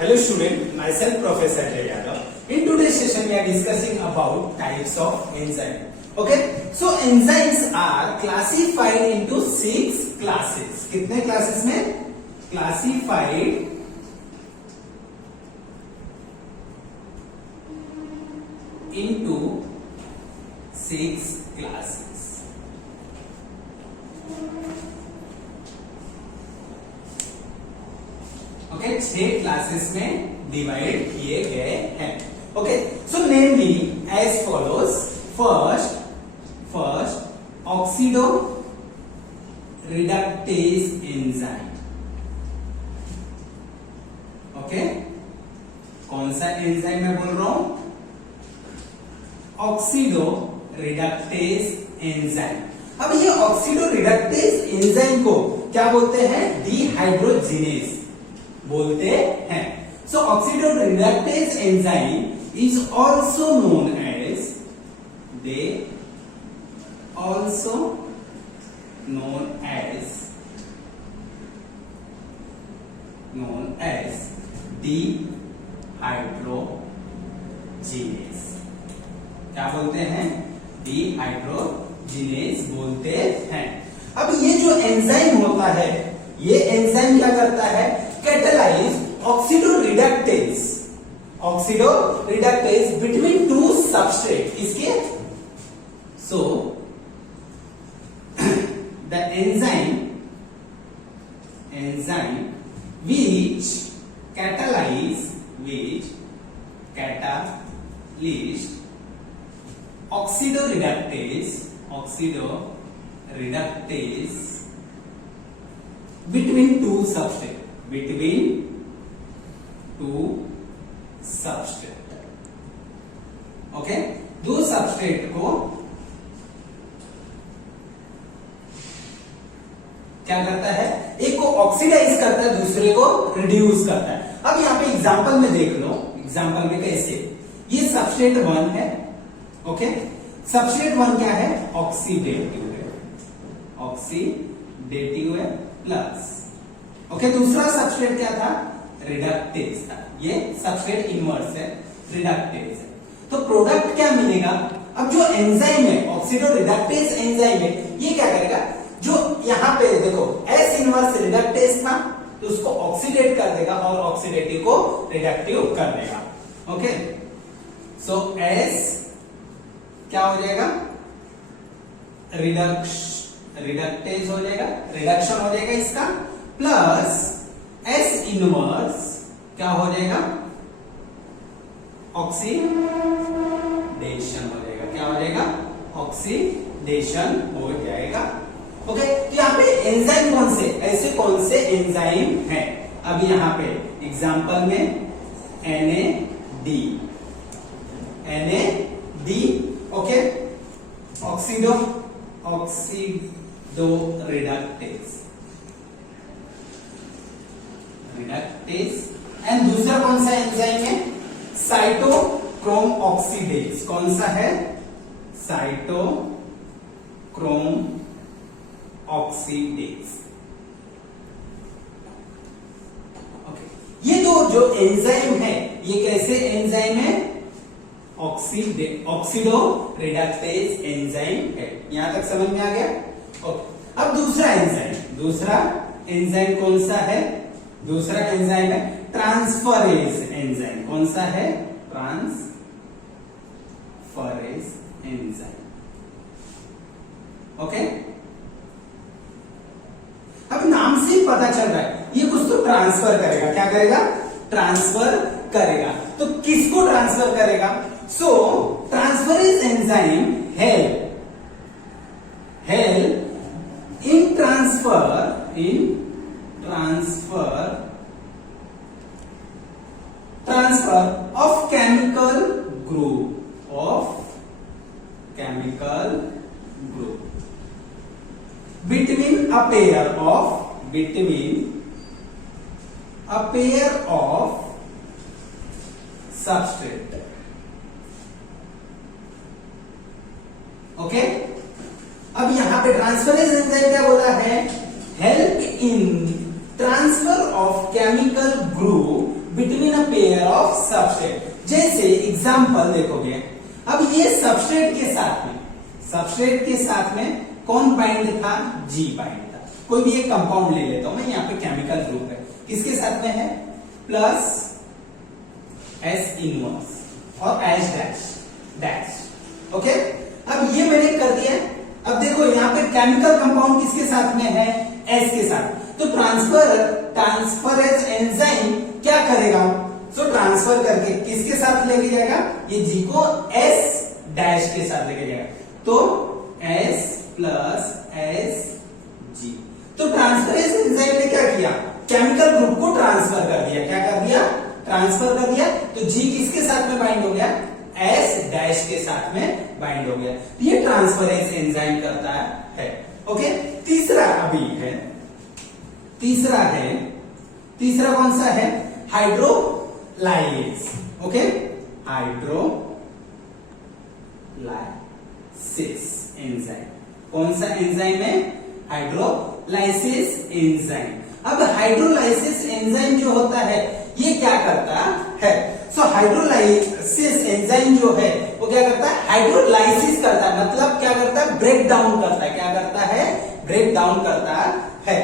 Hello student, myself Professor Jay Yadav. In today's session we are discussing about types of enzyme. Okay, so enzymes are classified into 6 classes. कितने classes में? Classified into 6 classes. Okay 6 classes में divide किए गए हैं. Okay so namely as follows. First oxidoreductase enzyme. Okay कौन सा enzyme मैं बोल रहा हूं? Oxidoreductase enzyme. अब ये ऑक्सीडो रिडक्टेज एंजाइम को क्या बोलते हैं? डिहाइड्रोजिनेज बोलते हैं. So oxidoreductase enzyme is also known as dehydrogenase. क्या बोलते हैं? डिहाइड्रोजिनेज बोलते हैं. अब ये जो एंजाइम होता है, ये एंजाइम क्या करता है? Catalyse oxidoreductase between two substrate. इसके so the enzyme which catalyze oxido reductase between two substrate. Okay दो सबस्ट्रेट को क्या करता है? एक को ऑक्सीडाइज करता है, दूसरे को रिड्यूस करता है. अब यहां पे एग्जांपल में देख लो. एग्जांपल में कैसे? ये सबस्ट्रेट 1 है. ओके सबस्ट्रेट 1 क्या है? ऑक्सीडेटिव है प्लस. ओके दूसरा सबस्ट्रेट क्या था? रिडक्टेज था. ये सबस्ट्रेट इनवर्स है, रिडक्टेज है. तो प्रोडक्ट क्या मिलेगा? अब जो एंजाइम है, ऑक्सीडो रिडक्टेज एंजाइम है, ये क्या करेगा? जो यहां पे देखो एस इनवर्स रिडक्टेज था, तो उसको ऑक्सीडेट कर देगा और ऑक्सीडेटिव को रिडक्टिव कर देगा. ओके सो एस क्या हो जाएगा? रिडक्टेज हो जाएगा, रिडक्शन हो जाएगा इसका, प्लस एस इनवर्स क्या हो जाएगा? ऑक्सीडेशन हो जाएगा. क्या हो जाएगा? ऑक्सीडेशन हो जाएगा. ओके तो यहाँ पे एंजाइम कौन से, ऐसे कौन से एंजाइम हैं? अब यहाँ पे एग्जांपल में NAD. Okay oxido reductase and दूसरा कौन सा एंजाइम है? Cytochrome oxidase. कौन सा है? Cytochrome oxidase. ओके ये जो एंजाइम है, ये कैसे एंजाइम है? ऑक्सीडो रिडक्टेज एंजाइम है. यहां तक समझ में आ गया? ओके अब दूसरा एंजाइम कौन सा है? दूसरा एंजाइम है ट्रांसफरेज एंजाइम. कौन सा है? Transferase enzyme. ओके अब नाम से ही पता चल रहा है ये कुछ तो ट्रांसफर करेगा. क्या करेगा? ट्रांसफर करेगा. तो किसको ट्रांसफर करेगा? So transferase enzyme help in transfer of chemical group between a pair of substrate. Okay अब यहां पे ट्रांसफरेज एंजाइम क्या बोला है? Help in transfer of chemical group between a pair of substrate. जैसे एग्जांपल देखोगे, अब ये सबस्ट्रेट के साथ में कौन बाइंड था? जी बाइंड था। कोई भी एक कंपाउंड ले लेता हूं मैं, यहाँ पे केमिकल ग्रुप है, किसके साथ में है? प्लस एस इनवर्स और एच डैश डैश। ओके, अब ये मैंने कर दिया। अब देखो यहाँ पे केमिकल कंपाउंड किसके साथ में है? एस के साथ। तो ट्रांसफरेज एंजाइम क्या करेगा? सो ट्रांसफर करके किसके साथ लेके जाएगा? ये जी को एस डैश के साथ लेके जाएगा, तो एस प्लस एस जी। तो ट्रांसफरेज एंजाइम ने क्या किया? केमिकल ग्रुप को ट्रांसफर कर दिया। क्या कर दिया? ट्रांसफर कर दिया। तो जी किसके साथ में बाइंड हो गया? एस डैश के साथ में बाइंड हो गया। ये ट्रांसफरेज एंजाइम करता है। ओके, तीसरा कौन सा है? हाइड्रोलाइज। Okay, hydrolysis enzyme. कौन सा एंजाइम है? Hydrolysis enzyme. अब हाइड्रोलाइसिस एंजाइम जो होता है ये क्या करता है? सो हाइड्रोलाइसिस एंजाइम जो है वो क्या करता है? हाइड्रोलाइसिस करता है, मतलब क्या करता है? ब्रेक डाउन करता है। क्या करता है? ब्रेक डाउन करता है।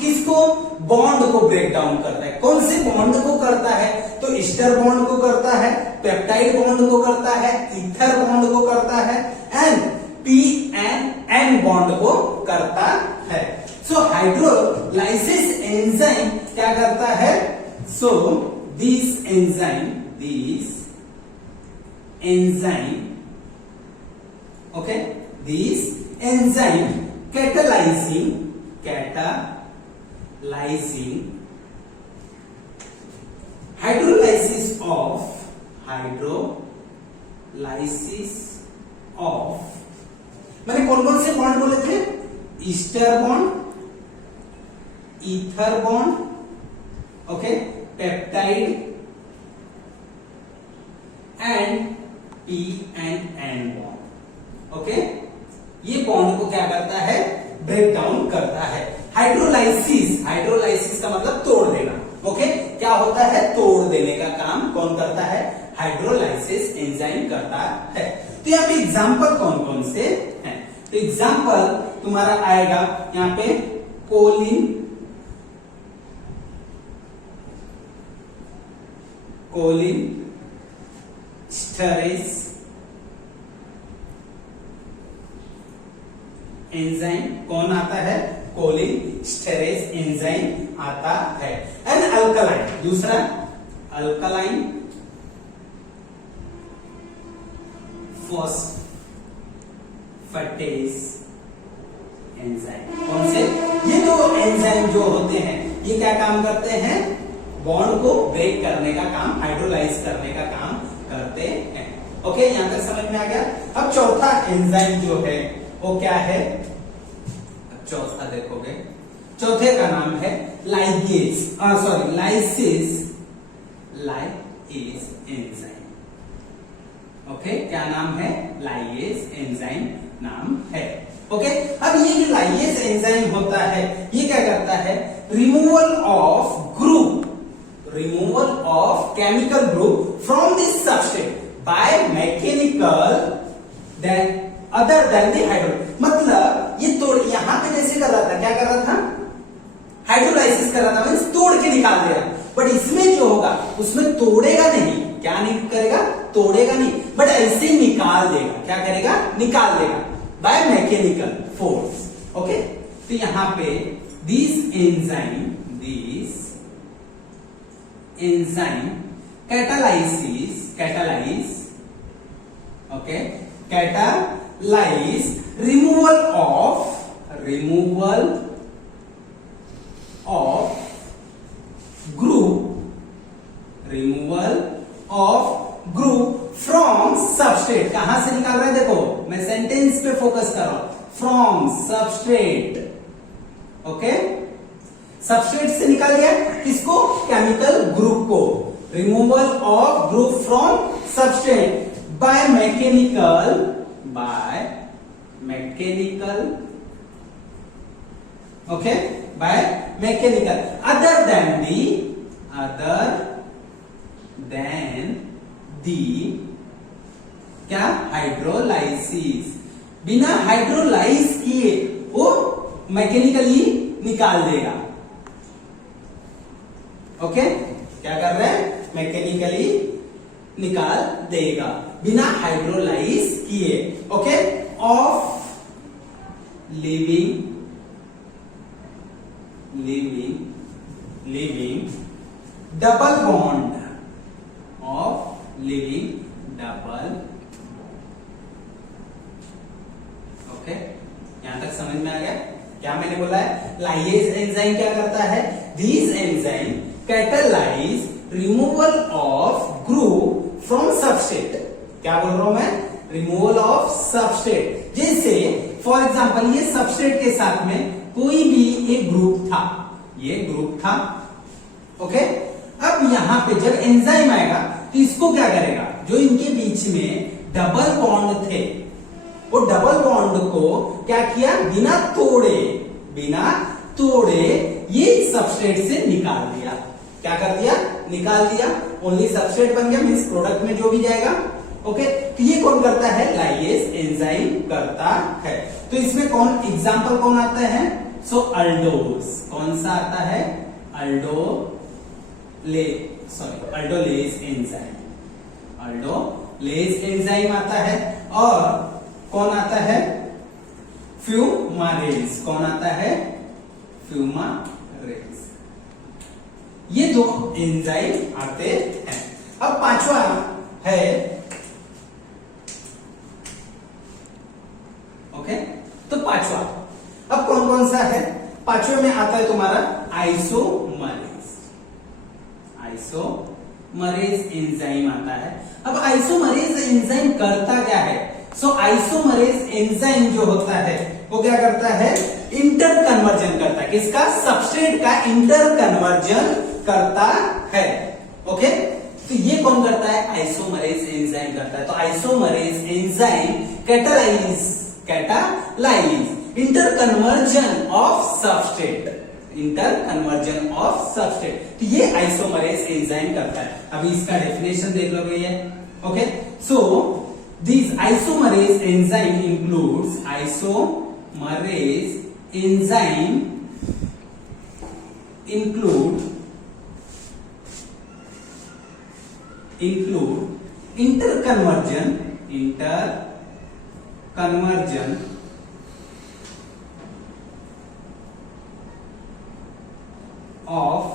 किसको? बॉन्ड को ब्रेक डाउन करता है। कौन से बॉन्ड को करता है? तो ईस्टर बॉन्ड को करता है, पेप्टाइड बॉन्ड को करता है, ईथर बॉन्ड को करता है, एंड PN बॉन्ड को करता है। सो हाइड्रोलाइसिस एंजाइम क्या करता है? So this enzyme catalyzing hydrolysis of मैंने कौन कौन से बॉन्ड बोले थे? Ester bond, ether bond, okay, peptide and PN bond. Okay, ये बॉन्ड को क्या करता है? ब्रेक डाउन करता है। हाइड्रोलाइसिस का मतलब तोड़ देना। ओके, क्या होता है? तोड़ देने का काम कौन करता है? हाइड्रोलाइसिस एंजाइम करता है। तो यहाँ पे एग्जाम्पल कौन कौन से हैं? तो एग्जाम्पल तुम्हारा आएगा यहाँ पे कोलिन स्टरेज एंजाइम। कौन आता है? कोलिन स्टेरेज एंजाइम आता है। एंड अल्कलाइन, दूसरा अल्कलाइन फॉस्फेटेज एंजाइम। कौन से? ये दो एंजाइम जो होते हैं ये क्या काम करते हैं? बॉन्ड को ब्रेक करने का काम, हाइड्रोलाइज करने का काम करते हैं। ओके, यहां तक समझ में आ गया। अब चौथा एंजाइम जो है वो क्या है? चौथा देखोगे, चौथे का नाम है लाइसिस एंजाइम। ओके, क्या नाम है? लाइसेस एंजाइम नाम है। ओके, अब ये जो लाइसेस एंजाइम होता है ये क्या करता है? Removal of chemical group from this substrate by mechanical other than the hydro. मतलब ये तोड़, यहां पे जैसे कर रहा था, क्या कर रहा था? हाइड्रोलाइसिस कर रहा था, मींस तोड़ के निकाल दे रहा। बट इसमें जो होगा उसमें तोड़ेगा नहीं। क्या नहीं करेगा? तोड़ेगा नहीं, बट ऐसे ही निकाल देगा। क्या करेगा? निकाल देगा बाय मैकेनिकल फोर्स। ओके, तो यहां पे this enzyme catalyze removal of group from substrate। कहां से निकाल रहा है? देखो मैं सेंटेंस पे फोकस कर रहा हूं। From substrate. ओके, सबस्ट्रेट से निकाल दिया किसको? केमिकल ग्रुप को। Removal of group from substrate by mechanical other the क्या हाइड्रोलाइसिस, बिना हाइड्रोलाइज किए वो मैकेनिकली निकाल देगा। ओके, क्या कर रहे हैं, मैकेनिकली निकाल देगा बिना हाइड्रोलाइज किए। Okay, of living double bond, of living double. Okay, यहां तक समझ में आ गया क्या मैंने बोला है। लाइएज एंजाइम क्या करता है, this enzyme catalyse removal of group from substrate. क्या बोल रहा हूं मैं, रिमूवल ऑफ सबस्ट्रेट। जैसे फॉर एग्जांपल ये सबस्ट्रेट के साथ में कोई भी एक ग्रुप था, ये ग्रुप था। ओके, अब यहां पे जब एंजाइम आएगा तो इसको क्या करेगा, जो इनके बीच में डबल बॉन्ड थे वो डबल बॉन्ड को क्या किया, बिना तोड़े ये सबस्ट्रेट से निकाल दिया। क्या कर दिया, निकाल दिया। ओनली सबस्ट्रेट बन गया, मींस प्रोडक्ट में जो भी जाएगा। ओके, तो ये कौन करता है, लाइएज एंजाइम करता है। तो इसमें कौन एग्जांपल कौन आता है, सो अल्डोज। कौन सा आता है, अल्डोलेज एंजाइम आता है। और कौन आता है, फ्यूमारेज। कौन आता है, फ्यूमारेज। ये दो एंजाइम आते हैं। अब पांचवा है, ओके, तो पांचवा अब कौन कौन सा है, पांचवे में आता है तुम्हारा आइसोमरेज एंजाइम आता है। अब आइसोमरेज एंजाइम करता क्या है, सो आइसोमरेज एंजाइम जो होता है वो क्या करता है, इंटर कन्वर्जन करता है। किसका, सबस्ट्रेट का इंटर कन्वर्जन करता है। ओके, तो ये कौन करता है, आइसोमरेज एंजाइम करता है। तो isomerase enzyme catalyse inter conversion of substrate, तो ये आइसोमरेज एंजाइम करता है। अभी इसका डेफिनेशन देख लोगे ये। Okay, so this isomerase enzyme includes include interconversion of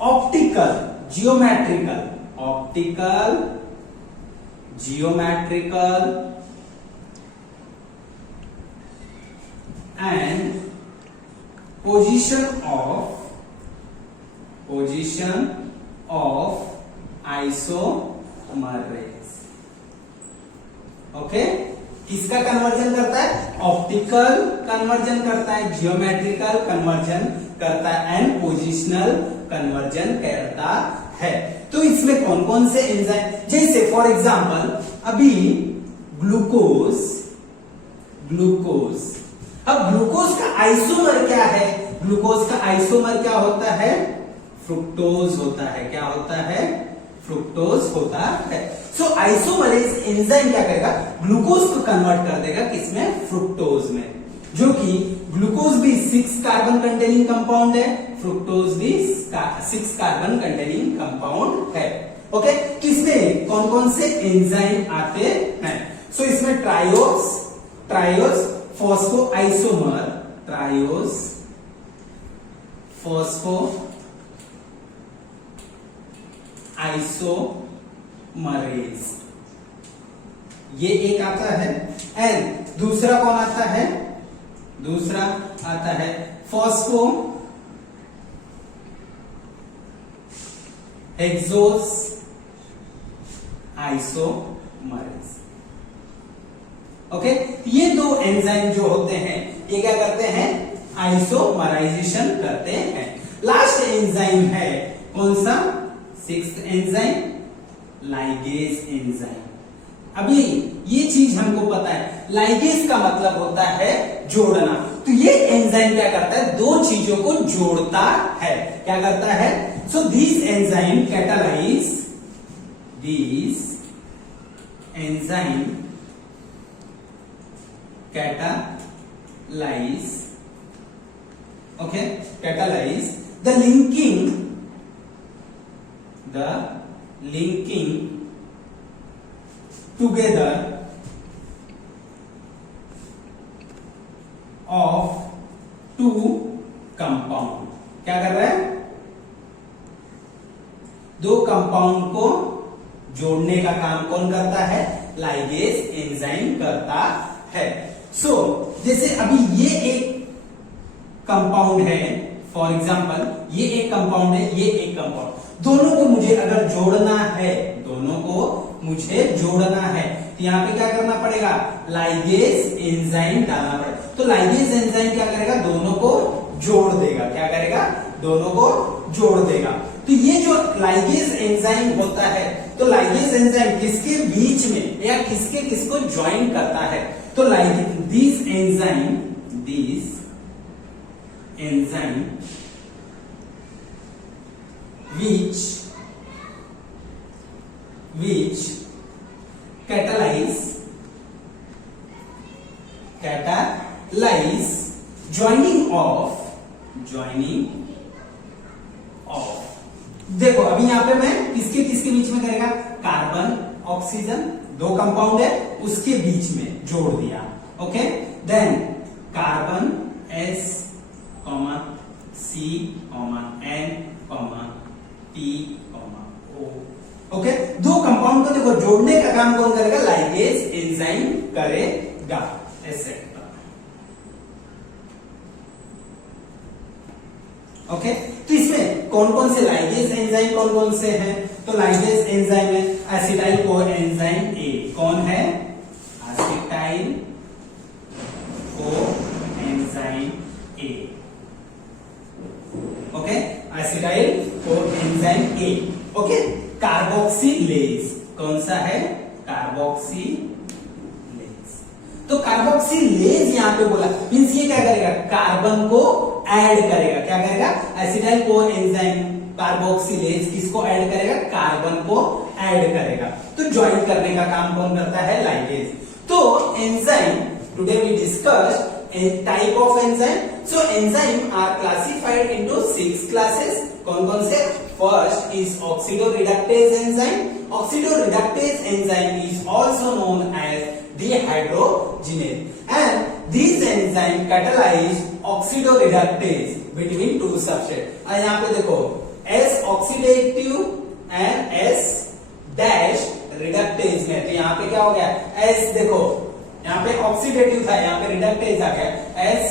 optical geometrical and position of isomerase. Okay, किसका कन्वर्जन करता है, ऑप्टिकल कन्वर्जन करता है, जियोमेट्रिकल कन्वर्जन करता है एंड पोजिशनल कन्वर्जन करता है। तो इसमें कौन कौन से एंजाइम, जैसे फॉर एग्जांपल अभी ग्लूकोज। अब ग्लूकोज का आइसोमर क्या है, ग्लूकोज का आइसोमर क्या होता है, फ्रुक्टोज होता है। क्या होता है, फ्रुक्टोज होता है। सो आइसोमरेज एंजाइम क्या करेगा, ग्लूकोज को कन्वर्ट कर देगा किसमें, फ्रुक्टोज में, जो कि ग्लूकोज भी 6 कार्बन कंटेनिंग कंपाउंड है, फ्रुक्टोज भी 6 कार्बन कंटेनिंग कंपाउंड है। ओके, तो इसमें कौन कौन से एंजाइम आते हैं, सो इसमें ट्रायोस फॉस्फो आइसोमर, आइसोमरेज, ये एक आता है। एंड दूसरा कौन आता है, दूसरा आता है फॉस्फो हेक्सोस आइसोमरेज। ओके, ये दो एंजाइम जो होते हैं ये क्या करते हैं, आइसोमराइजेशन करते हैं। लास्ट एंजाइम है कौन सा, 6th एंजाइम, लाइगेज एंजाइम। अभी ये चीज हमको पता है, लाइगेज का मतलब होता है जोड़ना। तो तो ये एंजाइम क्या करता है, दो चीजों को जोड़ता है, क्या करता है। So this enzyme catalyse, this enzyme catalyze, okay, catalyze the linking together of two compound। क्या कर रहा है, दो कंपाउंड को जोड़ने का काम कौन करता है, लाइगेज एंजाइम करता है। सो जैसे अभी ये एक कंपाउंड है, फॉर एग्जांपल ये एक कंपाउंड है, ये एक कंपाउंड, दोनों को मुझे अगर जोड़ना है, दोनों को मुझे जोड़ना है, तो यहाँ पे क्या करना पड़ेगा, लाइगेज एंजाइम डालना पड़ेगा। तो लाइगेज एंजाइम क्या करेगा, दोनों को जोड़ देगा, क्या करेगा, दोनों को जोड़ देगा। तो ये जो लाइगेज एंजाइम होता है, तो लाइगेज एंजाइम किसके बीच में या किसके किसको ज्वाइन करता है, तो this enzyme which catalyze joining of देखो अभी यहां पे मैं किसके किसके बीच में करेगा, कार्बन ऑक्सीजन, दो कंपाउंड है उसके बीच में जोड़ दिया, okay. Then carbon S, C, N, P, O, okay. दो कंपाउंड को देखो जोड़ने का काम कौन करेगा, लाइगेज एंजाइम करेगा, ऐसे, ओके। तो इसमें कौन कौन से लाइगेज एंजाइम कौन कौन से हैं, तो लाइगेज एंजाइम है एसिटाइल को एंजाइम ए, कौन है, acetyl co enzyme A, okay, acetyl co enzyme A, okay. Carboxylase कौन सा है, कार्बोक्सिलेज, तो कार्बोक्सिलेज यहां पे बोला मींस ये क्या करेगा, कार्बन को ऐड करेगा, क्या करेगा, एसिटाइल को एंजाइम कार्बोक्सिलेज किसको ऐड करेगा, कार्बन को ऐड करेगा। तो ज्वाइन करने का काम कौन करता है, लाइगेज। तो enzyme today we discuss type of enzyme. So enzyme are classified into 6 classes, कौन कौन से, first is oxidoreductase enzyme. Oxidoreductase enzyme is also known as dehydrogenase and these enzymes catalyze oxidoreductase between two substrates। यहाँ पे देखो S oxidative and S dash reductase में, तो यहाँ पे क्या हो गया, S देखो यहाँ पे ऑक्सीडेटिव था, यहाँ पे रिडक्टेज आ गया, S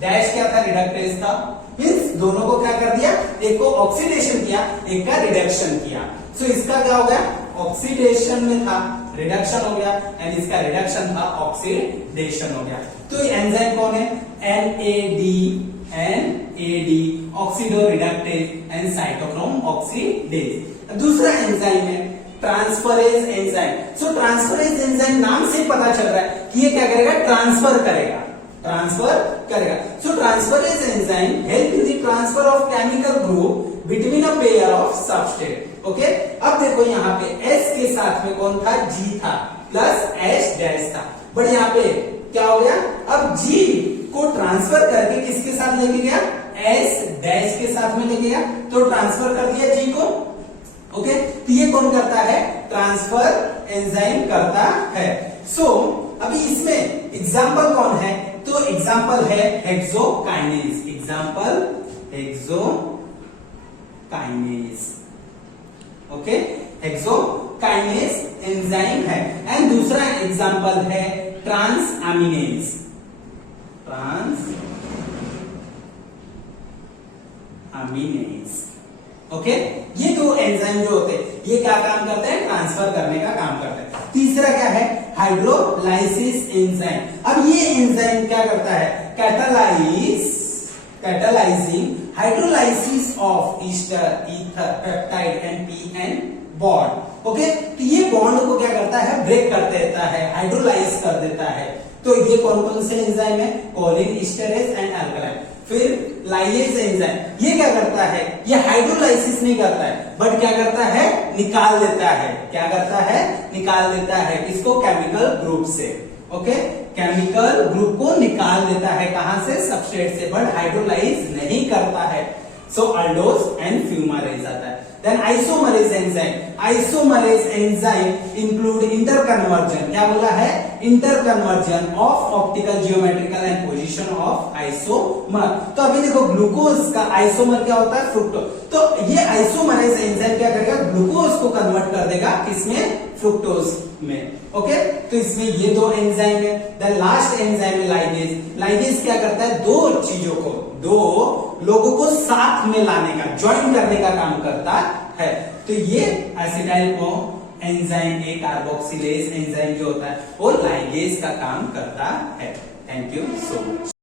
डैश क्या था, रिडक्टेज था, मींस दोनों को क्या कर दिया, एक को ऑक्सीडेशन किया, एक का रिडक्शन किया। सो इसका क्या हो गया, ऑक्सीडेशन में था, रिडक्शन हो गया, एंड इसका रिडक्शन था, ऑक्सीडेशन हो गया। तो एंजाइम कौन है, NAD ऑक्सीडोरिडक्टेज एंड साइटोक्रोम ऑक्सीडेज। दूसरा एंजाइम है ट्रांसफरेज एंजाइम। सो ट्रांसफरेज एंजाइम नाम से पता चल रहा है कि ये क्या करेगा, ट्रांसफर करेगा। So transferase enzyme help in the transfer of chemical group between a pair of substrate, okay. अब देखो यहाँ पे S के साथ में कौन था, G था, प्लस H डैश था, बट यहाँ पे क्या हो गया, अब G को ट्रांसफर करके किसके साथ लेके गया, S डैश के साथ में लेके गया, तो ट्रांसफर कर दिया G को, ओके। तो ये कौन करता है, ट्रांसफर एंजाइम करता है। सो अभी इसमें एग्जाम्पल कौन है, तो एग्जाम्पल है hexokinase, example hexokinase, okay, hexokinase enzyme है। एंड दूसरा एग्जाम्पल है ट्रांसएमिनेज, ओके। ये दो एंजाइम जो होते हैं ये क्या काम करते हैं, ट्रांसफर करने का काम करते हैं। तीसरा क्या है, हाइड्रोलाइसिस एंजाइम। अब ये एंजाइम क्या करता है, catalysing hydrolysis of ester, ether, peptide and PN bond, okay. तो ये बॉन्ड को क्या करता है, ब्रेक कर देता है, हाइड्रोलाइज कर देता है। तो ये कौन कौन से एंजाइम है? Choline esterase and alkaline. फिर लाइएज एंजाइम, ये क्या करता है? ये हाइड्रोलाइसिस नहीं करता है, बट क्या करता है? निकाल देता है। क्या करता है? निकाल देता है। इसको केमिकल ग्रुप से, ओके, केमिकल ग्रुप को निकाल देता है। कहां से? सबस्ट्रेट से, बट हाइड्रोलाइज नहीं करता है। सो अल्डोज एंड फ्यूमारेज आता है। Then isomerase enzyme, isomerase enzyme include interconversion, क्या बोला है? Interconversion of optical geometrical and position of isomer. तो अभी देखो ग्लूकोज का आइसोमर क्या होता है? फ्रुक्टोज। तो ये आइसोमरेज एंजाइम क्या करेगा? ग्लूकोज को कन्वर्ट कर देगा किसमें? फ्रुक्टोज में, ओके। तो इसमें ये दो एंजाइम है। द लास्ट एंजाइम है लाइगेज। लाइगेज क्या करता है? दो चीजों को, दो लोगों को साथ में लाने का, ज्वाइन करने का काम करता है। तो ये एसिटाइल को एंजाइम, ए कार्बोक्सिलेज एंजाइम जो होता है वो लाइगेज का काम करता है। Thank you so much.